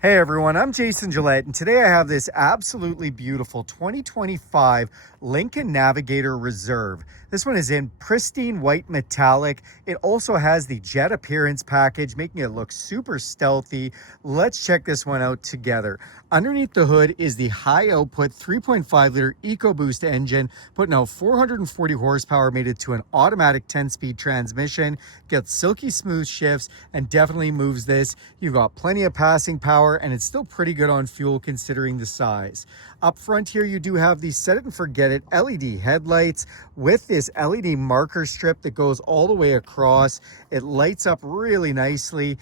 Hey everyone, I'm Jason Gillette, and today I have this absolutely beautiful 2025 Lincoln Navigator Reserve. This one is in pristine white metallic. It also has the jet appearance package, making it look super stealthy. Let's check this one out together. Underneath the hood is the high output 3.5 liter EcoBoost engine, putting out 440 horsepower, made it to an automatic 10-speed transmission, gets silky smooth shifts, and definitely moves this. You've got plenty of passing power, and it's still pretty good on fuel considering the size. Up front here, you do have the set it and forget it LED headlights with this LED marker strip that goes all the way across. It lights up really nicely.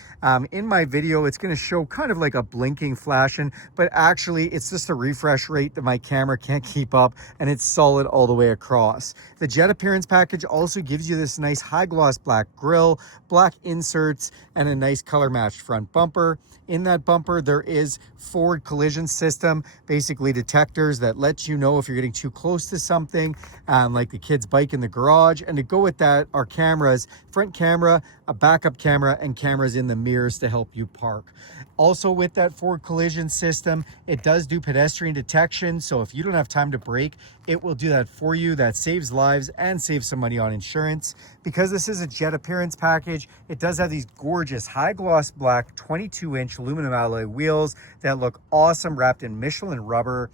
In my video, it's going to show kind of like a blinking flashing, but actually it's just a refresh rate that my camera can't keep up, and it's solid all the way across. The jet appearance package also gives you this nice high gloss black grille, black inserts, and a nice color matched front bumper. In that bumper, there is forward collision system, basically detectors that let you know if you're getting too close to something, like the kid's bike in the garage. And to go with that are cameras, front camera, a backup camera, and cameras in the mirrors to help you park. Also with that forward collision system, it does do pedestrian detection. So if you don't have time to brake, it will do that for you. That saves lives and saves some money on insurance. Because this is a jet appearance package, it does have these gorgeous high gloss black 22-inch aluminum alloy wheels that look awesome, wrapped in Michelin rubber.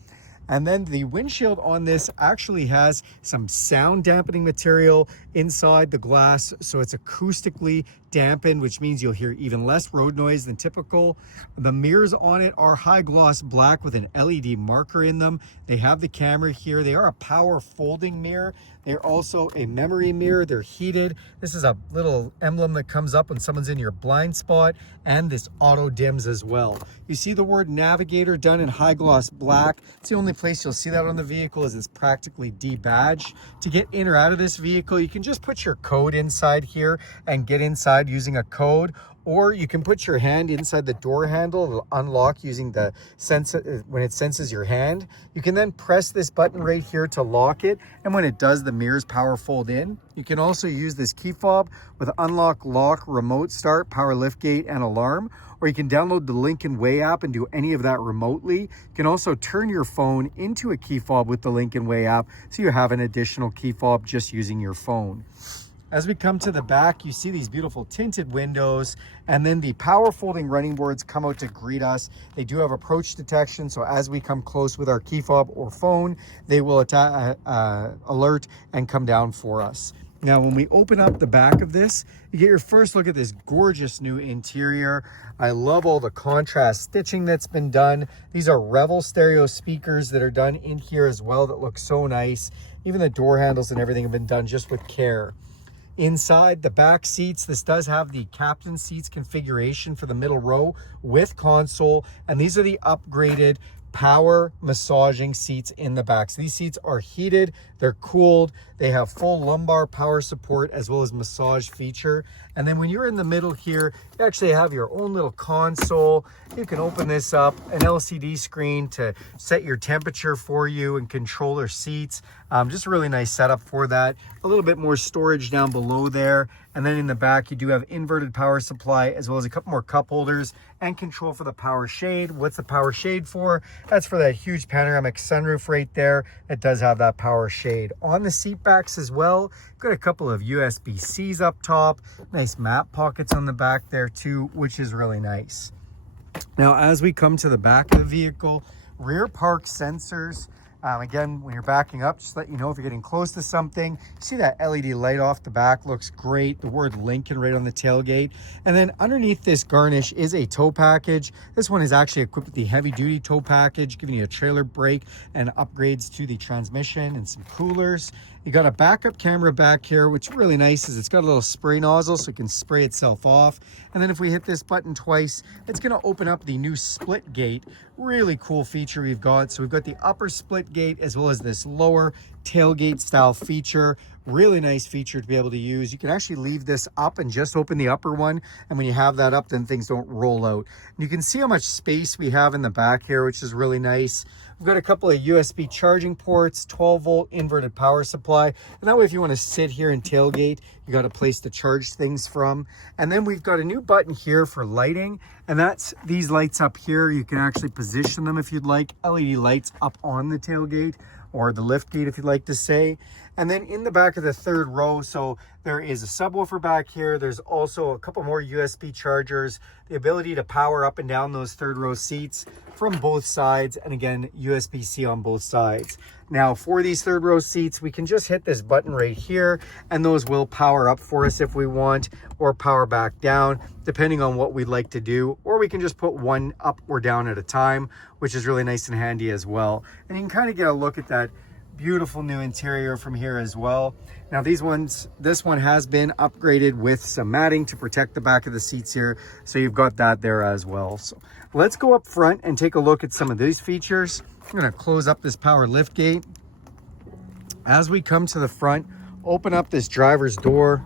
And then the windshield on this actually has some sound dampening material inside the glass, so it's acoustically dampened, which means you'll hear even less road noise than typical. The mirrors on it are high gloss black with an LED marker in them. They have the camera here. They are a power folding mirror. They're also a memory mirror. They're heated. This is a little emblem that comes up when someone's in your blind spot, and this auto dims as well. You see the word Navigator done in high gloss black. It's the only place you'll see that on the vehicle, is it's practically debadged. To get in or out of this vehicle, you can just put your code inside here and get inside using a code, or you can put your hand inside the door handle. It'll unlock using the sensor. When it senses your hand, you can then press this button right here to lock it, and when it does, the mirrors power fold in. You can also use this key fob with unlock, lock, remote start, power liftgate, and alarm, or you can download the Lincoln Way app and do any of that remotely. You can also turn your phone into a key fob with the Lincoln Way app, so you have an additional key fob just using your phone. As we come to the back, you see these beautiful tinted windows, and then the power folding running boards come out to greet us. They do have approach detection, so as we come close with our key fob or phone, they will alert and come down for us. Now, when we open up the back of this, you get your first look at this gorgeous new interior. I love all the contrast stitching that's been done. These are Revel stereo speakers that are done in here as well that look so nice. Even the door handles and everything have been done just with care. Inside the back seats, this does have the captain seats configuration for the middle row with console, and these are the upgraded power massaging seats in the back. So these seats are heated, they're cooled, they have full lumbar power support as well as massage feature. And then when you're in the middle here, you actually have your own little console. You can open this up, an LCD screen to set your temperature for you and controller seats. Just a really nice setup for that. A little bit more storage down below there. And then in the back, you do have inverted power supply as well as a couple more cup holders and control for the power shade. What's the power shade for? That's for that huge panoramic sunroof right there. It does have that power shade. On the seat backs as well, got a couple of USB-Cs up top. Nice map pockets on the back there too, which is really nice. Now, as we come to the back of the vehicle, rear park sensors. Again, when you're backing up, just let you know if you're getting close to something. See that LED light off the back, looks great. The word Lincoln right on the tailgate. And then underneath this garnish is a tow package. This one is actually equipped with the heavy duty tow package, giving you a trailer brake and upgrades to the transmission and some coolers. You got a backup camera back here, which is really nice, is it's got a little spray nozzle so it can spray itself off. And then if we hit this button twice, it's gonna open up the new split gate. Really cool feature we've got. So we've got the upper split gate as well as this lower tailgate style feature. Really nice feature to be able to use. You can actually leave this up and just open the upper one, and when you have that up, then things don't roll out. And you can see how much space we have in the back here, which is really nice. We've got a couple of USB charging ports, 12-volt inverted power supply, and that way if you want to sit here and tailgate, you got a place to charge things from. And then we've got a new button here for lighting, and that's these lights up here. You can actually position them if you'd like, LED lights up on the tailgate, or the lift gate if you'd like to say. And then in the back of the third row, so there is a subwoofer back here. There's also a couple more USB chargers, the ability to power up and down those third row seats from both sides, and again, USB-C on both sides. Now for these third row seats, we can just hit this button right here, and those will power up for us if we want, or power back down, depending on what we'd like to do. Or we can just put one up or down at a time, which is really nice and handy as well. And you can kind of get a look at that beautiful new interior from here as well. Now this one has been upgraded with some matting to protect the back of the seats here, so you've got that there as well. So let's go up front and take a look at some of these features. I'm going to close up this power lift gate. As we come to the front, open up this driver's door,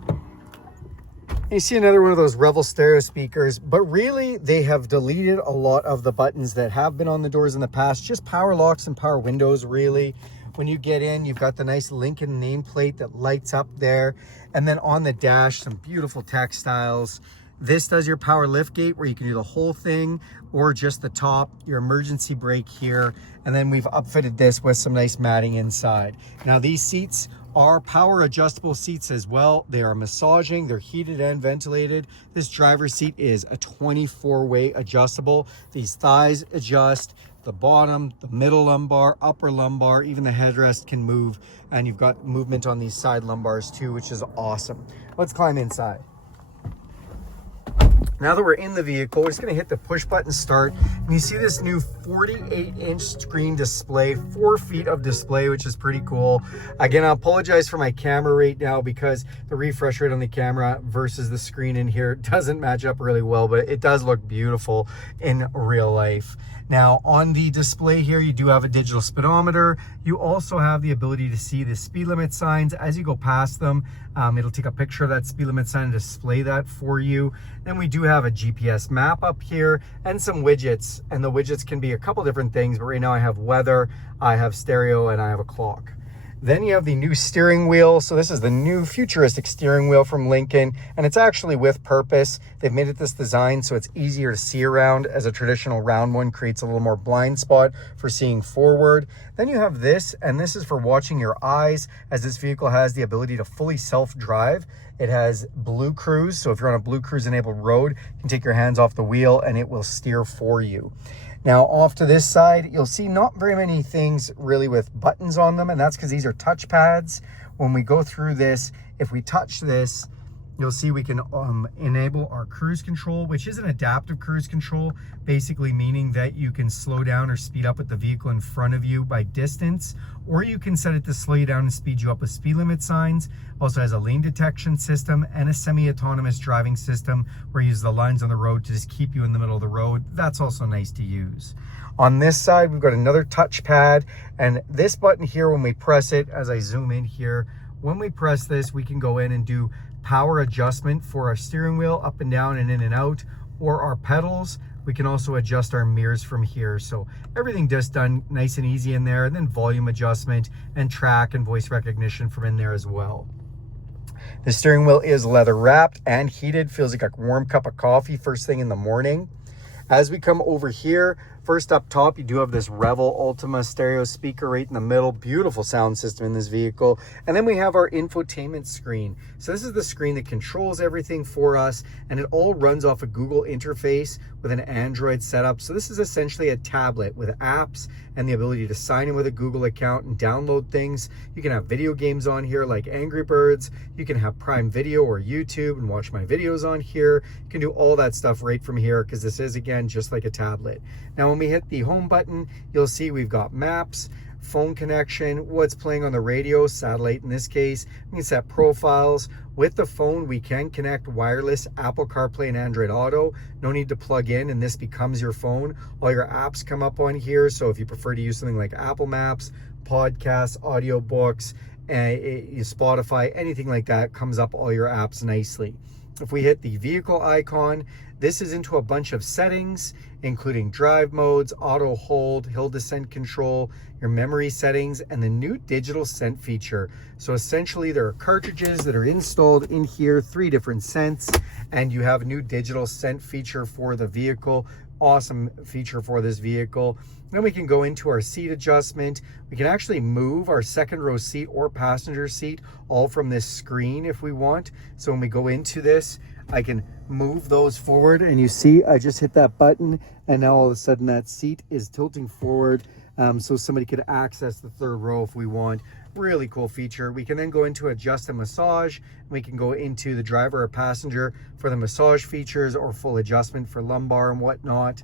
and you see another one of those Revel stereo speakers, but really they have deleted a lot of the buttons that have been on the doors in the past, just power locks and power windows really. When you get in, you've got the nice Lincoln nameplate that lights up there. And then on the dash, some beautiful textiles. This does your power lift gate where you can do the whole thing or just the top, your emergency brake here. And then we've upfitted this with some nice matting inside. Now these seats are power adjustable seats as well. They are massaging, they're heated and ventilated. This driver's seat is a 24-way adjustable. These thighs adjust. The bottom, the middle lumbar, upper lumbar, even the headrest can move, and you've got movement on these side lumbars too, which is awesome. Let's climb inside. Now that we're in the vehicle, we're just going to hit the push button start, and you see this new 48-inch screen display, 4 feet of display, which is pretty cool. Again, I apologize for my camera right now because the refresh rate on the camera versus the screen in here doesn't match up really well, but it does look beautiful in real life. Now on the display here, you do have a digital speedometer. You also have the ability to see the speed limit signs as you go past them. It'll take a picture of that speed limit sign and display that for you. Then we do have a GPS map up here and some widgets, and the widgets can be a couple different things, but right now I have weather, I have stereo, and I have a clock. Then you have the new steering wheel. So this is the new futuristic steering wheel from Lincoln, and it's actually with purpose. They've made it this design so it's easier to see around, as a traditional round one creates a little more blind spot for seeing forward. Then you have this, and this is for watching your eyes, as this vehicle has the ability to fully self-drive. It has BlueCruise, so if you're on a BlueCruise enabled road, you can take your hands off the wheel and it will steer for you. Now off to this side, you'll see not very many things really with buttons on them, and that's because these are touch pads. When we go through this, if we touch this, you'll see we can enable our cruise control, which is an adaptive cruise control, basically meaning that you can slow down or speed up with the vehicle in front of you by distance, or you can set it to slow you down and speed you up with speed limit signs. Also has a lane detection system and a semi-autonomous driving system where you use the lines on the road to just keep you in the middle of the road. That's also nice to use. On this side, we've got another touch pad, and this button here, when we press it, as I zoom in here, when we press this, we can go in and do power adjustment for our steering wheel up and down and in and out, or our pedals. We can also adjust our mirrors from here. So everything just done nice and easy in there, and then volume adjustment and track and voice recognition from in there as well. The steering wheel is leather wrapped and heated, feels like a warm cup of coffee first thing in the morning. As we come over here, first up top, you do have this Revel Ultima stereo speaker right in the middle. Beautiful sound system in this vehicle. And then we have our infotainment screen. So this is the screen that controls everything for us, and it all runs off a Google interface with an Android setup. So this is essentially a tablet with apps and the ability to sign in with a Google account and download things. You can have video games on here like Angry Birds. You can have Prime Video or YouTube and watch my videos on here. You can do all that stuff right from here because this is, again, just like a tablet. Now, when we hit the home button, you'll see we've got maps, phone connection, what's playing on the radio, satellite in this case. We can set profiles. With the phone, we can connect wireless Apple CarPlay and Android Auto. No need to plug in, and this becomes your phone. All your apps come up on here, so if you prefer to use something like Apple Maps, podcasts, audiobooks, Spotify, anything like that, comes up all your apps nicely. If we hit the vehicle icon, this is into a bunch of settings, including drive modes, auto hold, hill descent control, your memory settings, and the new digital scent feature. So essentially there are cartridges that are installed in here, 3 different scents, and you have a new digital scent feature for the vehicle. Awesome feature for this vehicle. Then we can go into our seat adjustment. We can actually move our second row seat or passenger seat all from this screen if we want. So when we go into this, I can move those forward, and you see I just hit that button and now all of a sudden that seat is tilting forward, so somebody could access the third row if we want. Really cool feature. We can then go into adjust and massage. We can go into the driver or passenger for the massage features or full adjustment for lumbar and whatnot.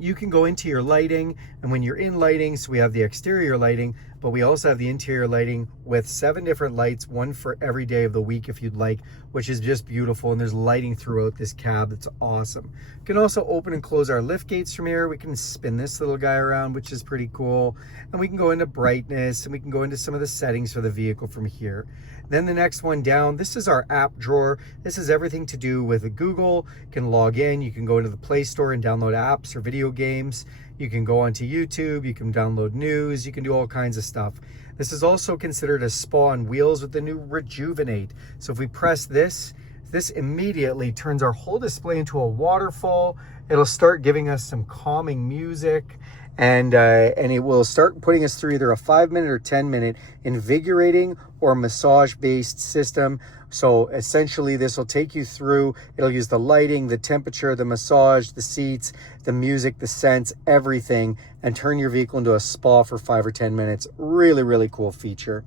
You can go into your lighting, and when you're in lighting, so we have the exterior lighting, but we also have the interior lighting with 7 different lights, 1 for every day of the week if you'd like, which is just beautiful. And there's lighting throughout this cab that's awesome. You can also open and close our lift gates from here. We can spin this little guy around, which is pretty cool. And we can go into brightness, and we can go into some of the settings for the vehicle from here. Then the next one down, this is our app drawer. This is everything to do with Google. You can log in, you can go into the Play Store and download apps or video games. You can go onto YouTube, you can download news, you can do all kinds of stuff. This is also considered a spa on wheels with the new Rejuvenate. So if we press this, this immediately turns our whole display into a waterfall. It'll start giving us some calming music, and it will start putting us through either a 5-minute or 10-minute invigorating or massage-based system. So essentially this will take you through, it'll use the lighting, the temperature, the massage, the seats, the music, the scents, everything, and turn your vehicle into a spa for 5 or 10 minutes. Really, really cool feature.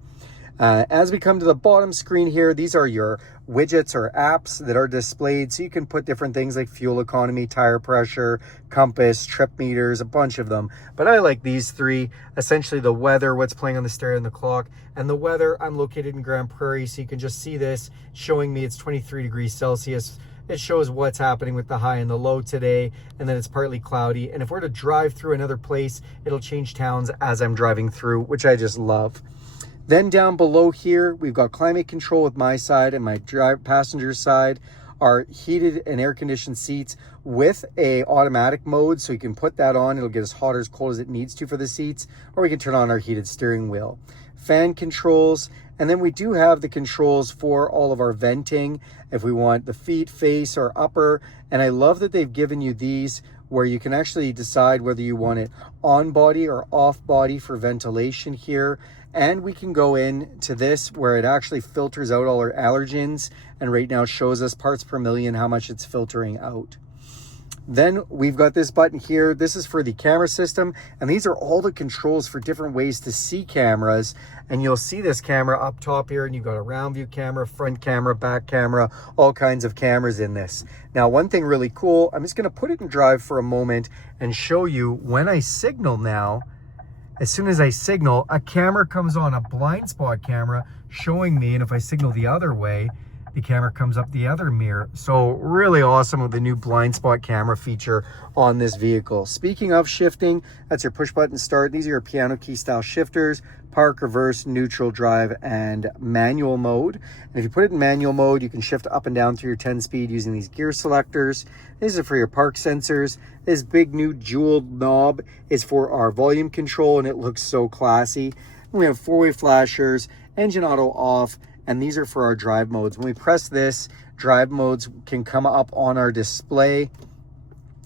As we come to the bottom screen here, these are your widgets or apps that are displayed. So you can put different things like fuel economy, tire pressure, compass, trip meters, a bunch of them. But I like these 3, essentially the weather, what's playing on the stereo and the clock. And the weather, I'm located in Grand Prairie, so you can just see this showing me it's 23 degrees Celsius. It shows what's happening with the high and the low today, and then it's partly cloudy. And if we're to drive through another place, it'll change towns as I'm driving through, which I just love. Then down below here, we've got climate control with my side and my passenger side, our heated and air conditioned seats with a automatic mode. So you can put that on, it'll get as hot or as cold as it needs to for the seats, or we can turn on our heated steering wheel. Fan controls, and then we do have the controls for all of our venting, if we want the feet, face, or upper. And I love that they've given you these where you can actually decide whether you want it on body or off body for ventilation here. And we can go in to this where it actually filters out all our allergens, and right now shows us parts per million how much it's filtering out. Then we've got this button here. This is for the camera system, and these are all the controls for different ways to see cameras. And you'll see this camera up top here, and you've got a round view camera, front camera, back camera, all kinds of cameras in this. Now, one thing really cool, I'm just gonna put it in drive for a moment and show you when I signal now. As soon as I signal, a camera comes on, a blind spot camera showing me, and if I signal the other way, the camera comes up the other mirror. So really awesome with the new blind spot camera feature on this vehicle. Speaking of shifting, that's your push button start. These are your piano key style shifters, park, reverse, neutral, drive, and manual mode. And if you put it in manual mode, you can shift up and down through your 10-speed using these gear selectors. This is for your park sensors. This big new jeweled knob is for our volume control, and it looks so classy. And we have 4-way flashers, engine auto off, and these are for our drive modes. When we press this, drive modes can come up on our display,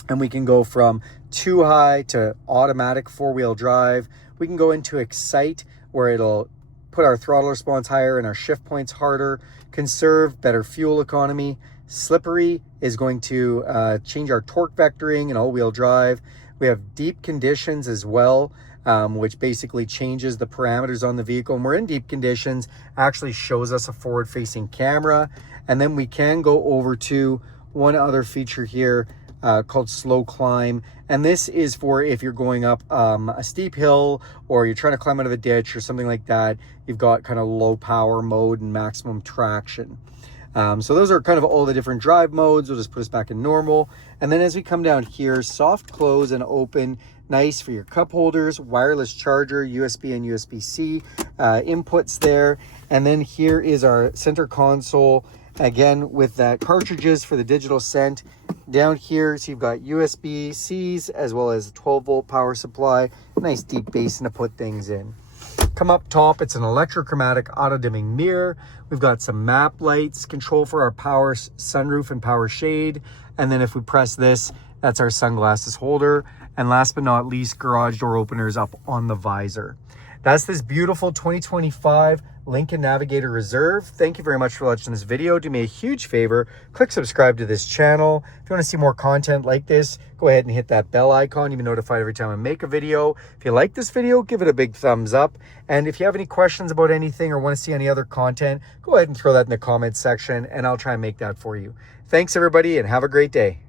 and we can go from 2 high to automatic 4-wheel drive. We can go into excite, where it'll put our throttle response higher and our shift points harder. Conserve, better fuel economy. Slippery is going to change our torque vectoring and all-wheel drive. We have deep conditions as well, which basically changes the parameters on the vehicle. And we're in deep conditions, actually shows us a forward-facing camera. And then we can go over to one other feature here called slow climb. And this is for if you're going up a steep hill, or you're trying to climb out of a ditch or something like that. You've got kind of low power mode and maximum traction. So those are kind of all the different drive modes. We'll just put us back in normal. And then as we come down here, soft close and open, nice for your cup holders, wireless charger, USB and USB-C inputs there. And then here is our center console, again with that cartridges for the digital scent. Down here, so you've got USB-Cs as well as a 12-volt power supply, nice deep basin to put things in. Come up top, it's an electrochromatic auto-dimming mirror. We've got some map lights, control for our power sunroof and power shade. And then if we press this, that's our sunglasses holder. And last but not least, garage door openers up on the visor. That's this beautiful 2025 Lincoln Navigator Reserve. Thank you very much for watching this video. Do me a huge favor, click subscribe to this channel. If you want to see more content like this, go ahead and hit that bell icon. You'll be notified every time I make a video. If you like this video, give it a big thumbs up. And if you have any questions about anything or want to see any other content, go ahead and throw that in the comments section and I'll try and make that for you. Thanks everybody and have a great day.